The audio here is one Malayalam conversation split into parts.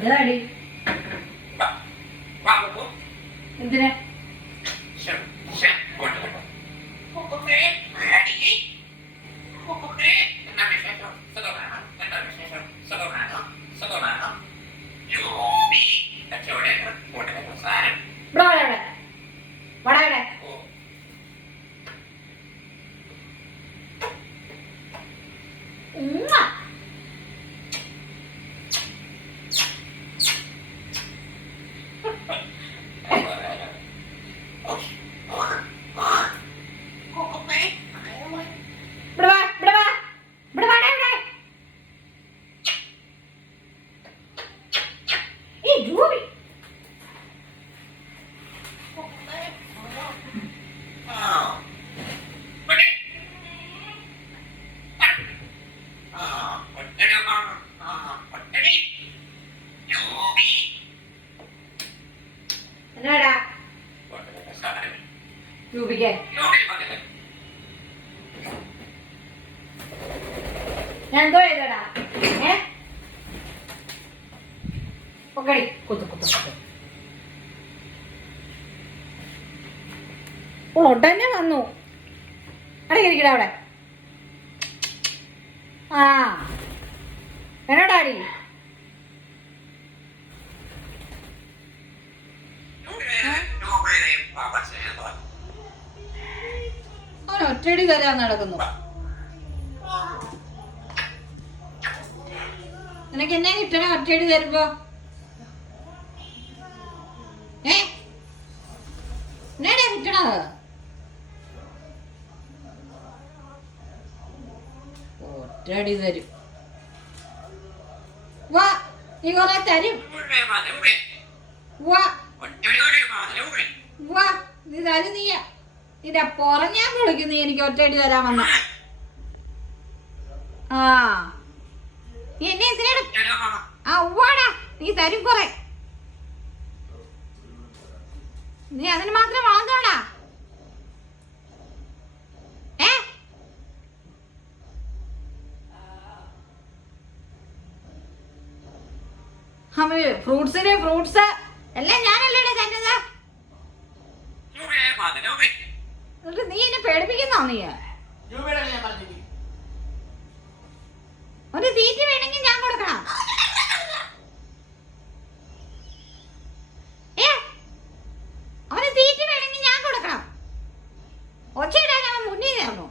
എന്താടി എന്തിനാ എന്നാടാ രൂപിക്കേ ഞാൻ എന്തോ ചെയ്തടാ പൊക്കടി കുത്തു കുത്തു കുത്തു ഉടനെ വന്നു അടങ്ങിയിരിക്കട അവിടെ ആ എന്നോടാടി അവൻ ഒറ്റയടി തരാൻ നടക്കുന്നു. നിനക്ക് എന്നാ കിട്ടണ ഒറ്റയടി തരുമ്പോ? എന്നാടാ കിട്ടണത്? ഒറ്റയടി തരും. വാ നീ കൊറേ തരും. വാ വാ നീ തരും. നീ നിന്റെ പുറഞ്ഞാൻ വിളിക്കുന്നു എനിക്ക് ഒറ്റയടി തരാൻ വന്ന. ആ നീ എന്നെ എന്തിനാണ്? ആ ഉവ്വാടാ നീ തരും കുറെ. നീ അതിന് മാത്രം വളർന്നോടാ. അവര് ഫ്രൂട്ട്സിന് ഫ്രൂട്ട്സ് എല്ലാം ഞാനല്ലേടെ തന്നത്. എന്നിട്ട് നീ എന്നെ പേടിപ്പിക്കുന്നോ? നീ ഒരു തീറ്റ വേണമെങ്കിൽ ഞാൻ കൊടുക്കണം. അവന് തീറ്റ വേണമെങ്കിൽ ഞാൻ കൊടുക്കണം. ഒച്ചയിടാൻ അവൻ മുന്നിൽ നേർന്നു.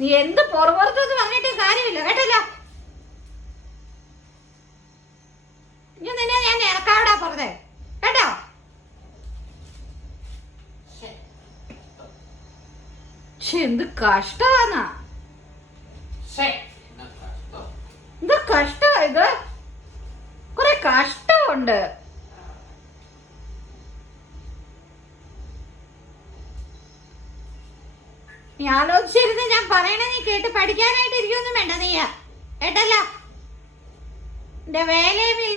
നീ എന്ത് പുറപുറത്തൊന്ന് വന്നിട്ട് കാര്യമില്ല കേട്ടല്ലോ. ഇനി നിന്നെ ഞാൻ ഇറക്കാവിടാ പുറത്തെ കേട്ടോ. എന്ത് കഷ്ടാന്നാ, എന്ത് കഷ്ടാ ഇത്. കുറെ കഷ്ടമുണ്ട്. നീ ആലോചിച്ചിരുന്ന് ഞാൻ പറയണ നീ കേട്ട് പഠിക്കാനായിട്ട് ഇരിക്കൊന്നും വേണ്ട. നീ കേട്ടല്ലോ. എന്റെ വേലയും